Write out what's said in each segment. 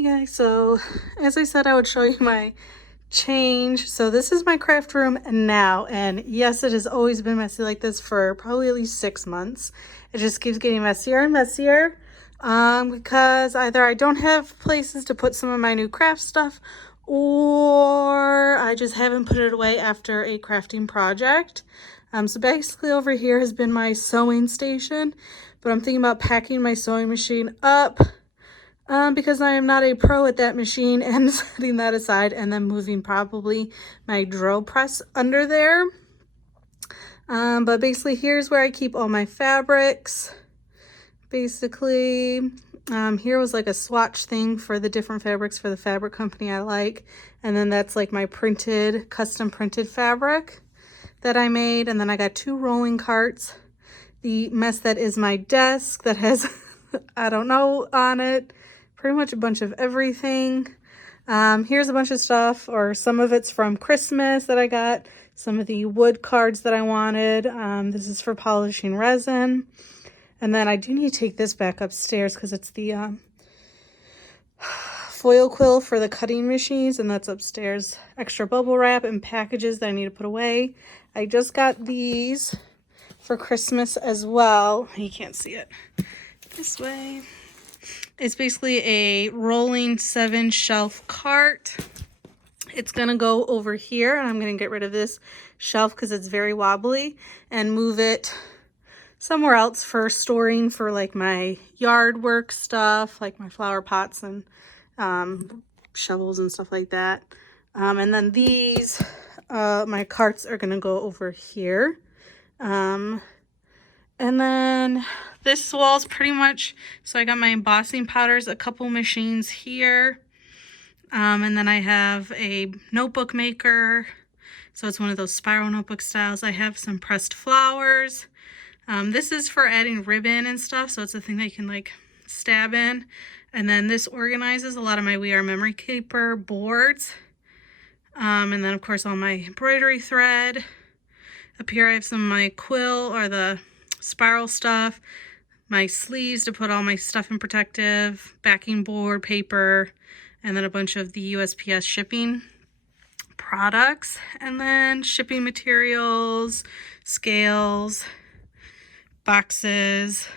Yeah, so as I said, I would show you my change. So this is my craft room now, and yes, it has always been messy like this for probably at least 6 months. It just keeps getting messier and messier because either I don't have places to put some of my new craft stuff, or I just haven't put it away after a crafting project. So basically over here has been my sewing station, but I'm thinking about packing my sewing machine up because I am not a pro at that machine, and setting that aside and then moving probably my drill press under there. But basically here's where I keep all my fabrics. Basically, here was like a swatch thing for the different fabrics for the fabric company I like. And then that's like my printed, custom printed fabric that I made. And then I got 2 rolling carts. The mess that is my desk that has, I don't know, on it. Pretty much a bunch of everything. Here's a bunch of stuff, or some of it's from Christmas that I got. Some of the wood cards that I wanted. This is for polishing resin. And then I do need to take this back upstairs because it's the foil quill for the cutting machines, and that's upstairs. Extra bubble wrap and packages that I need to put away. I just got these for Christmas as well. You can't see it. This way. It's basically a rolling 7 shelf cart. It's gonna go over here, and I'm gonna get rid of this shelf because it's very wobbly and move it somewhere else for storing for like my yard work stuff, like my flower pots and shovels and stuff like that. And then these, my carts are gonna go over here. And then this wall's pretty much, so I got my embossing powders, a couple machines here. And then I have a notebook maker. So it's one of those spiral notebook styles. I have some pressed flowers. This is for adding ribbon and stuff. So it's a thing that you can like stab in. And then this organizes a lot of my We Are Memory Keeper boards. And then of course all my embroidery thread. Up here I have some of my quill or the spiral stuff, my sleeves to put all my stuff in protective, backing board, paper, and then a bunch of the USPS shipping products, and then shipping materials, scales, boxes,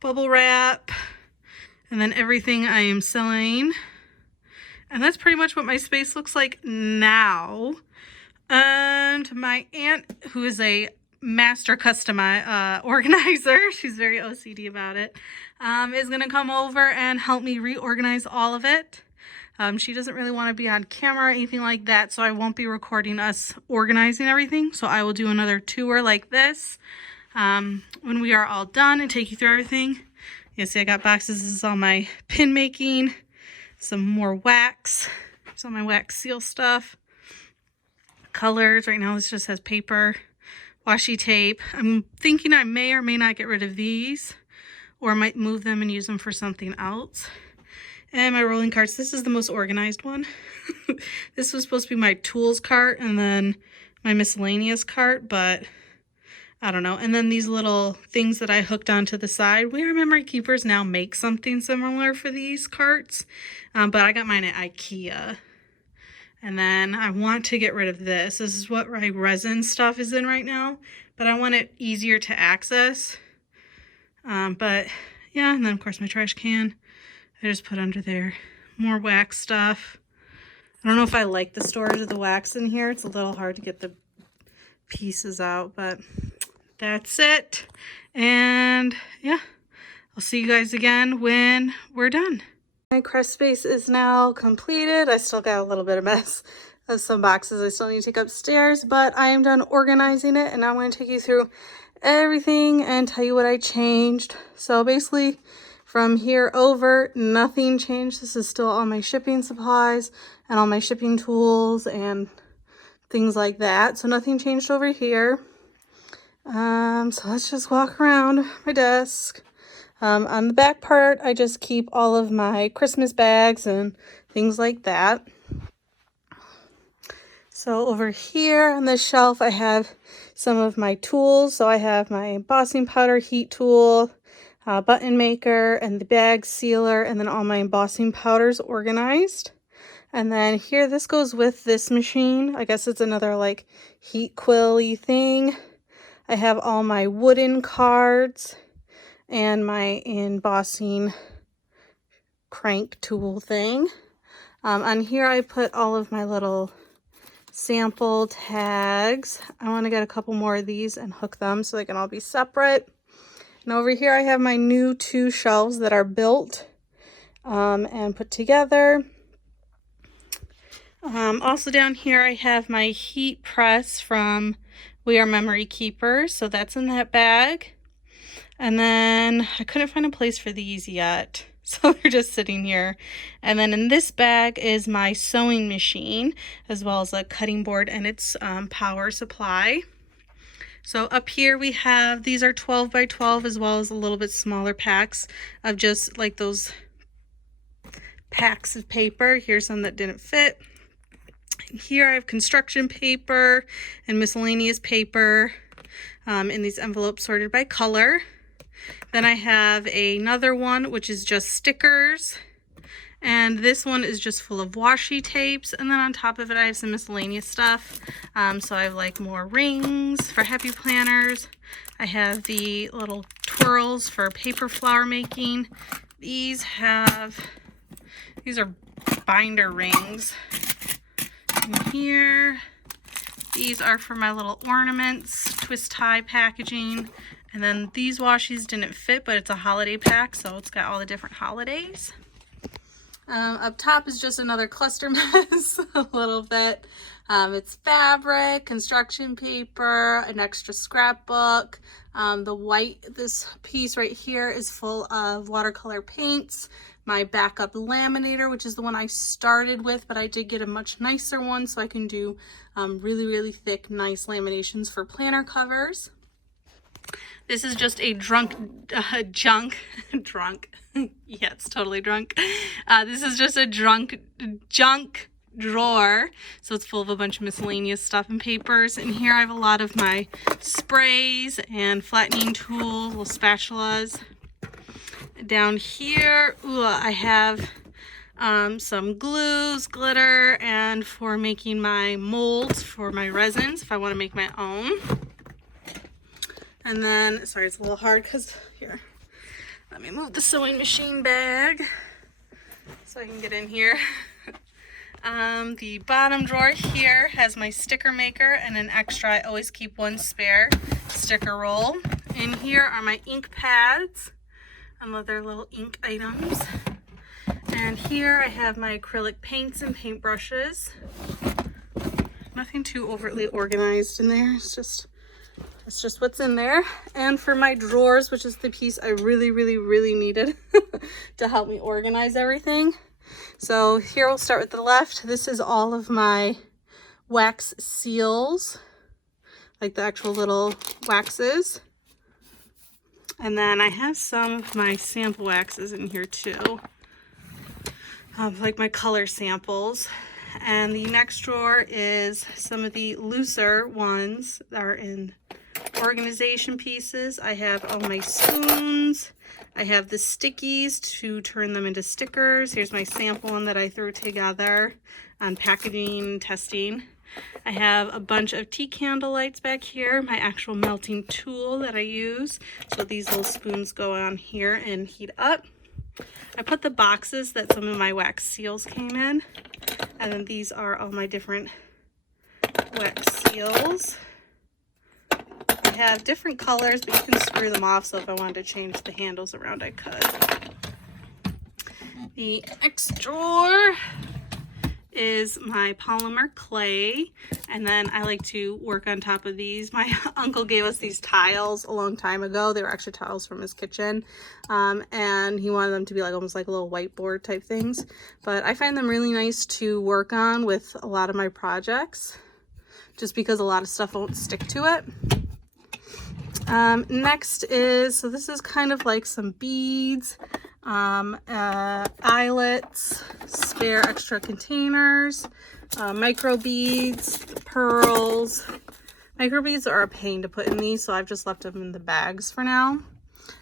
bubble wrap, and then everything I am selling. And that's pretty much what my space looks like now. And my aunt, who is a master custom organizer, she's very OCD about it, is gonna come over and help me reorganize all of it. She doesn't really want to be on camera or anything like that, so I won't be recording us organizing everything. So I will do another tour like this when we are all done and take you through everything. You see I got boxes. This is all my pin making, some more wax, it's all my wax seal stuff, colors. Right now this just has paper, washi tape. I'm thinking I may or may not get rid of these, or I might move them and use them for something else. And my rolling carts. This is the most organized one. This was supposed to be my tools cart and then my miscellaneous cart, but I don't know. And then these little things that I hooked onto the side. We Are Memory Keepers now make something similar for these carts, but I got mine at IKEA. And then I want to get rid of this. This is what my resin stuff is in right now, but I want it easier to access. But yeah, and then of course my trash can, I just put under there. More wax stuff. I don't know if I like the storage of the wax in here. It's a little hard to get the pieces out, but that's it. And yeah, I'll see you guys again when we're done. My craft space is now completed. I still got a little bit of mess of some boxes I still need to take upstairs, but I am done organizing it, and I'm going to take you through everything and tell you what I changed. So basically from here over, nothing changed. This is still all my shipping supplies and all my shipping tools and things like that. So nothing changed over here. So let's just walk around my desk. On the back part, I just keep all of my Christmas bags and things like that. So over here on this shelf, I have some of my tools. So I have my embossing powder heat tool, button maker and the bag sealer, and then all my embossing powders organized. And then here, this goes with this machine. I guess it's another like heat quill-y thing. I have all my wooden cards and my embossing crank tool thing. On here I put all of my little sample tags. I want to get a couple more of these and hook them so they can all be separate. And over here I have my new 2 shelves that are built and put together. Also down here I have my heat press from We Are Memory Keepers, so that's in that bag. And then I couldn't find a place for these yet, so they're just sitting here. And then in this bag is my sewing machine, as well as a cutting board and its power supply. So up here we have, these are 12 by 12, as well as a little bit smaller packs of just like those packs of paper. Here's some that didn't fit. Here I have construction paper and miscellaneous paper in these envelopes sorted by color. Then I have another one which is just stickers, and this one is just full of washi tapes. And then on top of it I have some miscellaneous stuff. So I have like more rings for happy planners. I have the little twirls for paper flower making. These are binder rings. And here, these are for my little ornaments, twist tie packaging. And then these washies didn't fit, but it's a holiday pack, so it's got all the different holidays. Up top is just another cluster mess, a little bit. It's fabric, construction paper, an extra scrapbook. This piece right here is full of watercolor paints. My backup laminator, which is the one I started with, but I did get a much nicer one so I can do really, really thick, nice laminations for planner covers. This is just a drunk. Yeah, it's totally drunk. This is just a junk drawer. So it's full of a bunch of miscellaneous stuff and papers. And here I have a lot of my sprays and flattening tools, little spatulas. Down here, I have some glues, glitter, and for making my molds for my resins if I want to make my own. And then, sorry, it's a little hard because here, let me move the sewing machine bag so I can get in here. The bottom drawer here has my sticker maker and an extra. I always keep one spare sticker roll. In here are my ink pads and other little ink items. And here I have my acrylic paints and paintbrushes. Nothing too overtly organized in there. It's just what's in there. And for my drawers, which is the piece I really, really, really needed to help me organize everything. So here we'll start with the left. This is all of my wax seals, like the actual little waxes. And then I have some of my sample waxes in here too, like my color samples. And the next drawer is some of the looser ones that are in organization pieces. I have all my spoons. I have the stickies to turn them into stickers. Here's my sample one that I threw together on packaging and testing. I have a bunch of tea candle lights back here, my actual melting tool that I use. So these little spoons go on here and heat up. I put the boxes that some of my wax seals came in. And then these are all my different wax seals. I have different colors, but you can screw them off, so if I wanted to change the handles around, I could. The next drawer is my polymer clay, and then I like to work on top of these. My uncle gave us these tiles a long time ago. They were actually tiles from his kitchen, and he wanted them to be like almost like little whiteboard type things, but I find them really nice to work on with a lot of my projects, just because a lot of stuff won't stick to it. Next is, so this is kind of like some beads, eyelets, spare extra containers, micro beads, pearls. Micro beads are a pain to put in these, so I've just left them in the bags for now.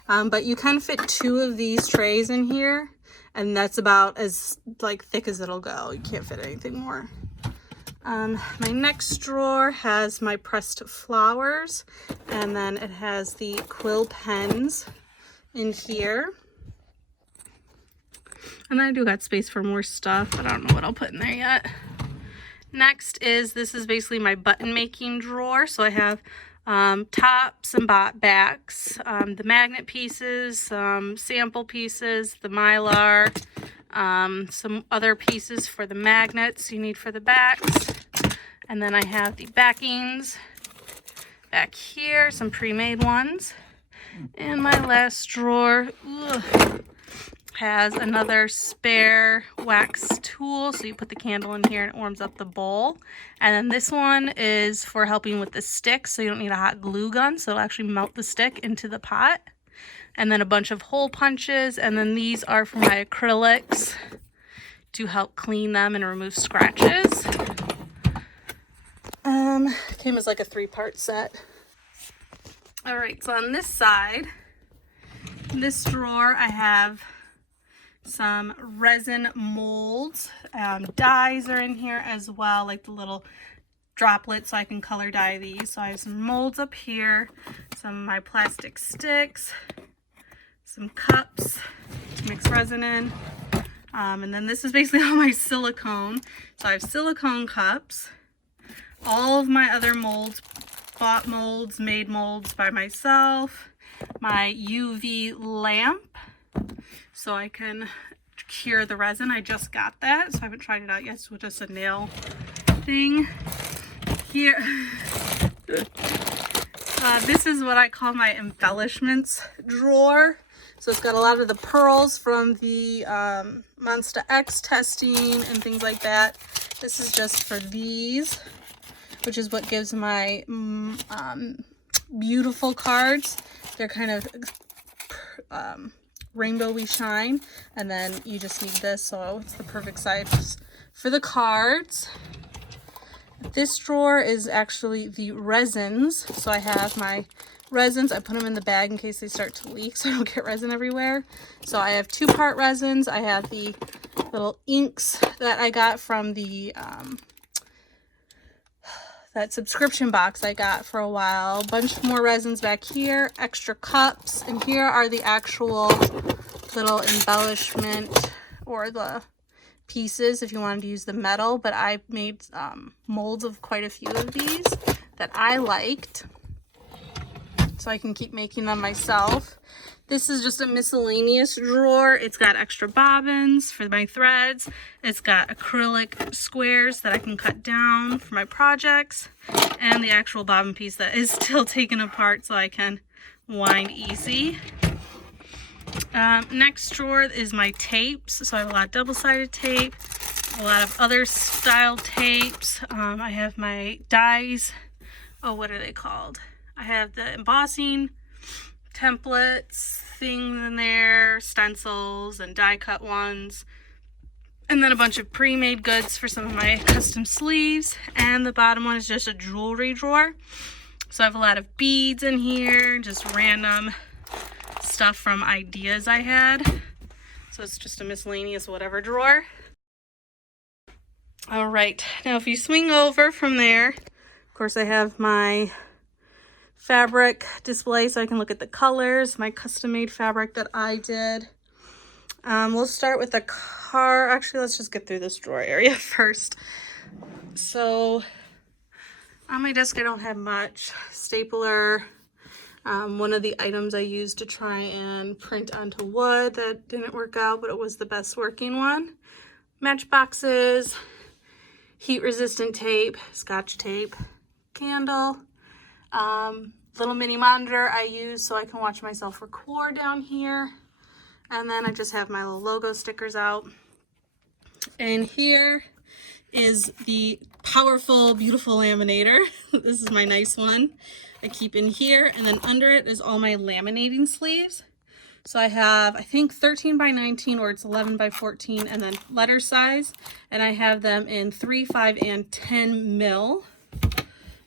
But you can fit 2 of these trays in here, and that's about as like thick as it'll go. You can't fit anything more. My next drawer has my pressed flowers, and then it has the quill pens in here. And I do got space for more stuff, but I don't know what I'll put in there yet. Next is, this is basically my button making drawer. So I have tops and backs, the magnet pieces, some sample pieces, the mylar, some other pieces for the magnets you need for the backs. And then I have the backings back here, some pre-made ones. And my last drawer has another spare wax tool. So you put the candle in here and it warms up the bowl. And then this one is for helping with the stick. So you don't need a hot glue gun. So it'll actually melt the stick into the pot. And then a bunch of hole punches. And then these are for my acrylics to help clean them and remove scratches. Came as like a 3-part set. All right, so on this side, this drawer, I have some resin molds. Dyes are in here as well, like the little droplets, so I can color dye these. So I have some molds up here, some of my plastic sticks, some cups to mix resin in. And then this is basically all my silicone. So I have silicone cups, all of my other molds, bought molds, made molds by myself, my UV lamp, so I can cure the resin. I just got that, so I haven't tried it out yet. It's just a nail thing. Here, this is what I call my embellishments drawer. So it's got a lot of the pearls from the Monster X testing and things like that. This is just for these, which is what gives my beautiful cards. They're kind of rainbowy shine, and then you just need this, so it's the perfect size for the cards. This drawer is actually the resins, so I have my resins. I put them in the bag in case they start to leak so I don't get resin everywhere. So I have 2-part resins. I have the little inks that I got from the that subscription box I got for a while. A bunch more resins back here, extra cups, and here are the actual little embellishment or the pieces if you wanted to use the metal, but I made molds of quite a few of these that I liked, so I can keep making them myself. This is just a miscellaneous drawer. It's got extra bobbins for my threads. It's got acrylic squares that I can cut down for my projects, and the actual bobbin piece that is still taken apart so I can wind easy. Next drawer is my tapes. So I have a lot of double-sided tape, a lot of other style tapes. I have my dies. Oh, what are they called? I have the embossing templates, things in there, stencils and die cut ones, and then a bunch of pre-made goods for some of my custom sleeves. And the bottom one is just a jewelry drawer. So I have a lot of beads in here, just random stuff from ideas I had. So it's just a miscellaneous whatever drawer. All right, now if you swing over from there, of course I have my fabric display so I can look at the colors, my custom made fabric that I did. We'll start with the actually let's just get through this drawer area first. So on my desk I don't have much. Stapler, one of the items I used to try and print onto wood that didn't work out, but it was the best working one. Matchboxes, heat resistant tape, scotch tape, candle, little mini monitor I use so I can watch myself record down here. And then I just have my little logo stickers out. And here is the powerful, beautiful laminator. This is my nice one I keep in here. And then under it is all my laminating sleeves. So I have, I think 13 by 19 or it's 11 by 14 and then letter size. And I have them in 3, 5, and 10 mil.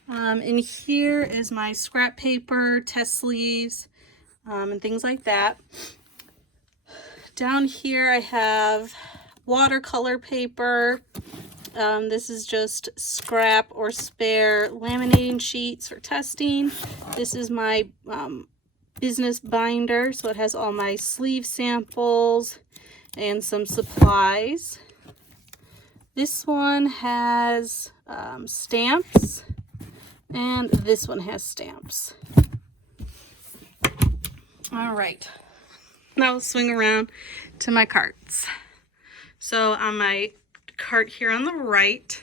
And here is my scrap paper, test sleeves, and things like that. Down here I have watercolor paper. This is just scrap or spare laminating sheets for testing. This is my business binder, so it has all my sleeve samples and some supplies. This one has stamps, and this one has stamps. All right, now we'll swing around to my carts. So on my cart here on the right,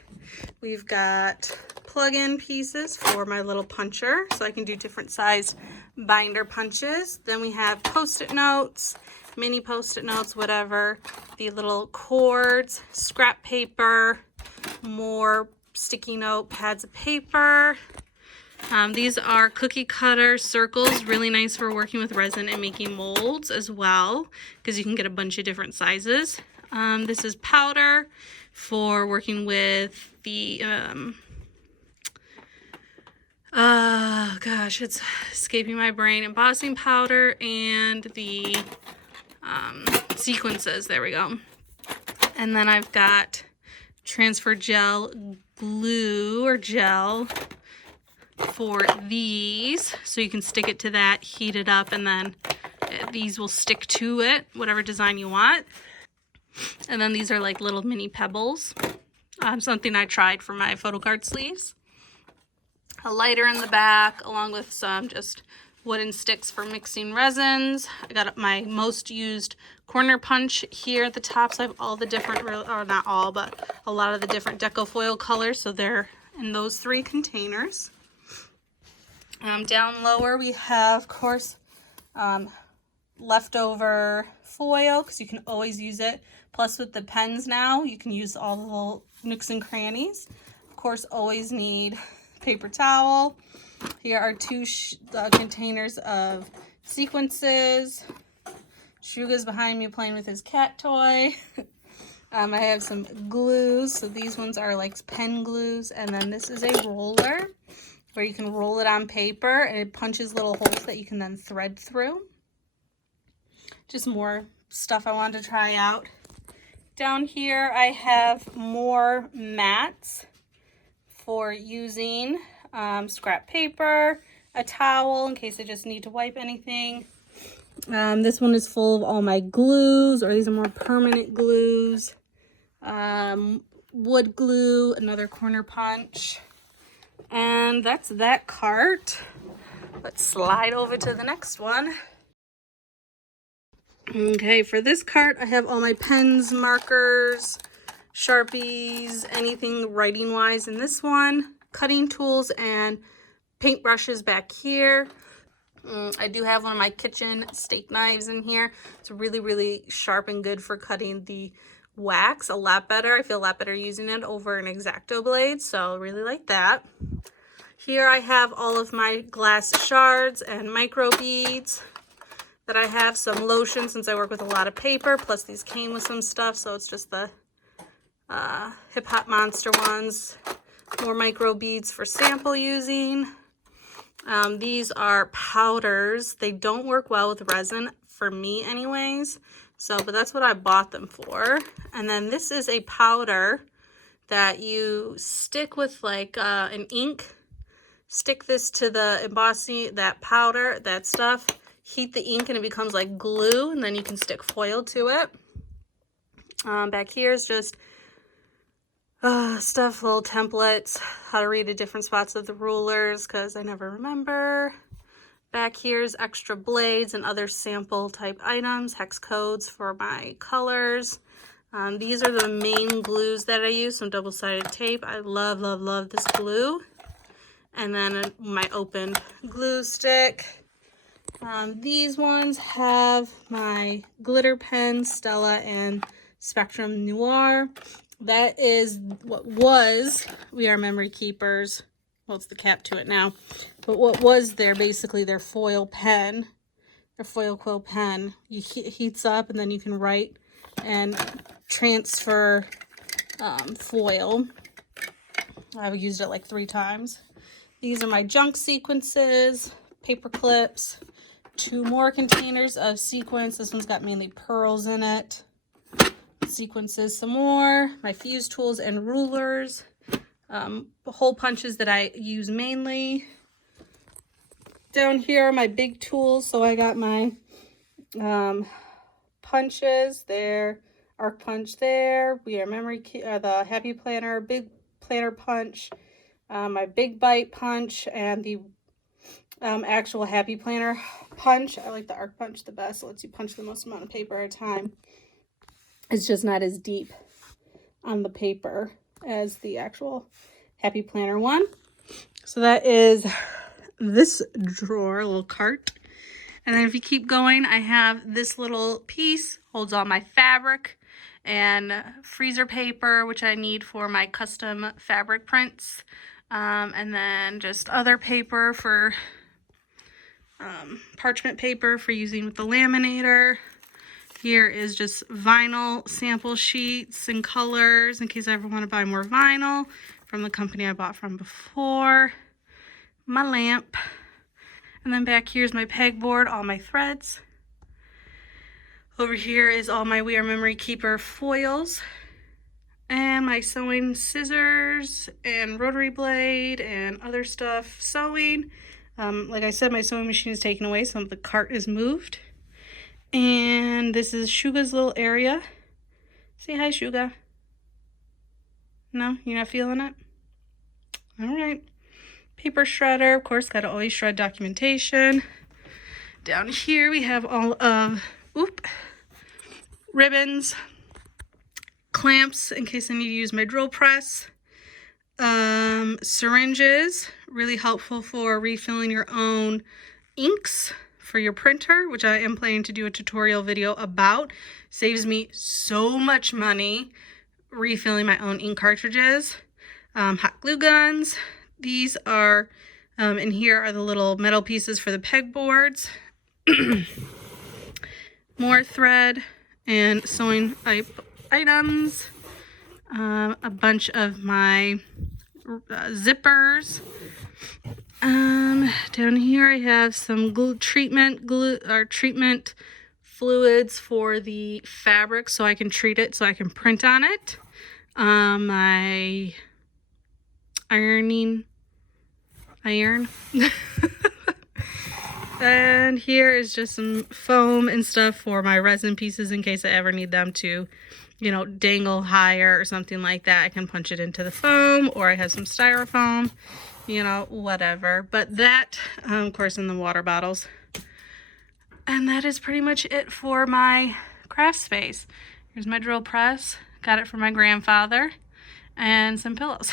we've got plug-in pieces for my little puncher, so I can do different size binder punches. Then we have post-it notes, mini post-it notes, whatever, the little cords, scrap paper, more sticky note pads of paper. These are cookie cutter circles, really nice for working with resin and making molds as well, because you can get a bunch of different sizes. This is powder for working with the, gosh, it's escaping my brain, embossing powder and the sequences. There we go. And then I've got transfer gel glue or gel for these, so you can stick it to that, heat it up, and then these will stick to it, whatever design you want. And then these are like little mini pebbles, something I tried for my photo card sleeves. A lighter in the back, along with some just wooden sticks for mixing resins. I got my most used corner punch here at the top, so I have all the different, or not all, but a lot of the different deco foil colors, so they're in those 3 containers. Down lower we have, of course, leftover foil, because you can always use it. Plus with the pens now, you can use all the little nooks and crannies. Of course, always need paper towel. Here are 2 containers of sequences. Shuga's behind me playing with his cat toy. I have some glues. So these ones are like pen glues. And then this is a roller where you can roll it on paper and it punches little holes that you can then thread through. Just more stuff I wanted to try out. Down here I have more mats for using, scrap paper, a towel in case I just need to wipe anything. This one is full of all my glues, or these are more permanent glues. Wood glue, another corner punch. And that's that cart. Let's slide over to the next one. Okay, for this cart, I have all my pens, markers, Sharpies, anything writing-wise in this one. Cutting tools and paintbrushes back here. I do have one of my kitchen steak knives in here. It's really, really sharp and good for cutting the wax a lot better. I feel a lot better using it over an X-Acto blade, so I really like that. Here I have all of my glass shards and micro beads that I have. Some lotion, since I work with a lot of paper, plus these came with some stuff, so it's just the Hip Hop Monster ones. More micro beads for sample using. These are powders. They don't work well with resin, for me anyways, but that's what I bought them for. And then this is a powder that you stick with like an ink. Stick this to the embossing, that powder, that stuff, heat the ink and it becomes like glue, and then you can stick foil to it. Back here is just stuff, little templates, how to read the different spots of the rulers, because I never remember. Back here's extra blades and other sample type items, hex codes for my colors. These are the main glues that I use, some double-sided tape. I love, love, love this glue. And then my open glue stick. These ones have my glitter pen, Stella and Spectrum Noir. That is what was, we are memory keepers. Well, it's the cap to it now. But what was basically their foil pen, their foil quill pen. It heats up and then you can write and transfer foil. I've used it like 3 times. These are my junk sequences, paper clips, 2 more containers of sequins. This one's got mainly pearls in it. Sequences some more. My fuse tools and rulers. Hole punches that I use mainly. Down here are my big tools. So I got my punches there, arc punch there. We are memory key, the happy planner, big planner punch, my big bite punch, and the actual happy planner punch. I like the arc punch the best. It lets you punch the most amount of paper at a time. It's just not as deep on the paper as the actual happy planner one. So that is this drawer, a little cart. And then if you keep going, I have this little piece, holds all my fabric and freezer paper, which I need for my custom fabric prints. And then just other paper for parchment paper for using with the laminator. Here is just vinyl sample sheets and colors in case I ever want to buy more vinyl from the company I bought from before. My lamp. And then back here's my pegboard, all my threads. Over here is all my We Are Memory Keeper foils. And my sewing scissors and rotary blade and other stuff sewing. Like I said, my sewing machine is taken away, so the cart is moved. And this is Shuga's little area. Say hi, Shuga. No, you're not feeling it? All right. Paper shredder, of course, got to always shred documentation. Down here we have all of ribbons, clamps in case I need to use my drill press, syringes, really helpful for refilling your own inks for your printer, which I am planning to do a tutorial video about. Saves me so much money refilling my own ink cartridges. Hot glue guns. These are, and here are the little metal pieces for the pegboards. More thread and sewing items. A bunch of my zippers. Down here I have some treatment fluids for the fabric so I can treat it so I can print on it. My iron. And here is just some foam and stuff for my resin pieces in case I ever need them to, you know, dangle higher or something like that. I can punch it into the foam, or I have some styrofoam, you know, whatever. But that, of course, in the water bottles. And that is pretty much it for my craft space. Here's my drill press. Got it from my grandfather. And some pillows.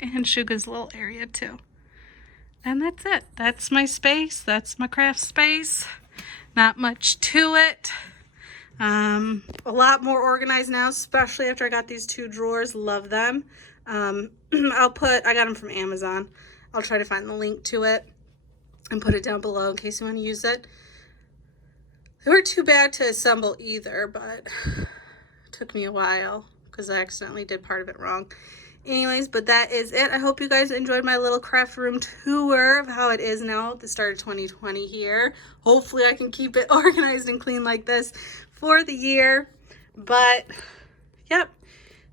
And Shuga's little area too. And that's it. That's my space. That's my craft space. Not much to it. A lot more organized now, especially after I got these 2 drawers. Love them. I got them from Amazon. I'll try to find the link to it and put it down below in case you want to use it. They weren't too bad to assemble either, but it took me a while because I accidentally did part of it wrong. Anyways, but that is it. I hope you guys enjoyed my little craft room tour of how it is now at the start of 2020 here. Hopefully I can keep it organized and clean like this for the year. But, yep,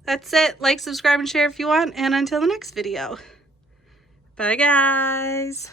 that's it. Like, subscribe, and share if you want. And until the next video. Bye, guys.